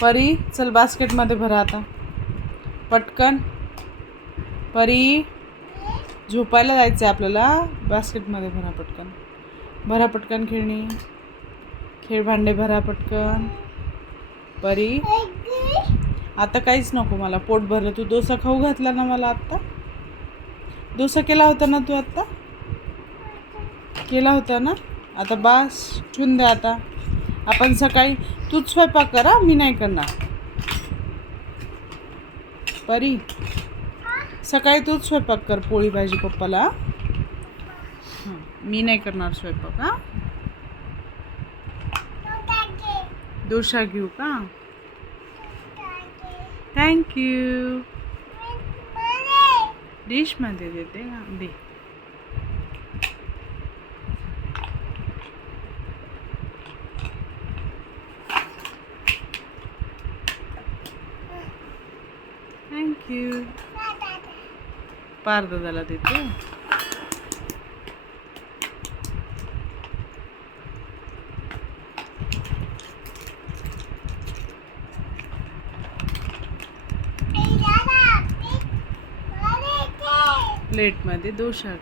परी चल बास्केटमध्ये भरा आता पटकन. परी झोपायला जायचं आहे आपल्याला. बास्केटमध्ये भरा पटकन. भरा पटकन खेळणी. खेळ भांडे भरा पटकन. परी आता काहीच नको मला. पोट भरलं. तू डोसा खाऊ घातला ना मला आत्ता. डोसा केला होता ना तू आत्ता. केला होता ना. आता बास ठेवून द्या. आता आपण सकाळी तूच स्वयंपाक करा, मी नाही करणार. परी सकाळी तूच स्वयंपाक कर, पोळी भाजी पप्पाला. मी नाही करणार स्वयंपाक. हा डोसा घेऊ का. थँक्यू. डिशमध्ये देते का दे. थँक्यू. पार दादाला देते. प्लेटमध्ये डोसा.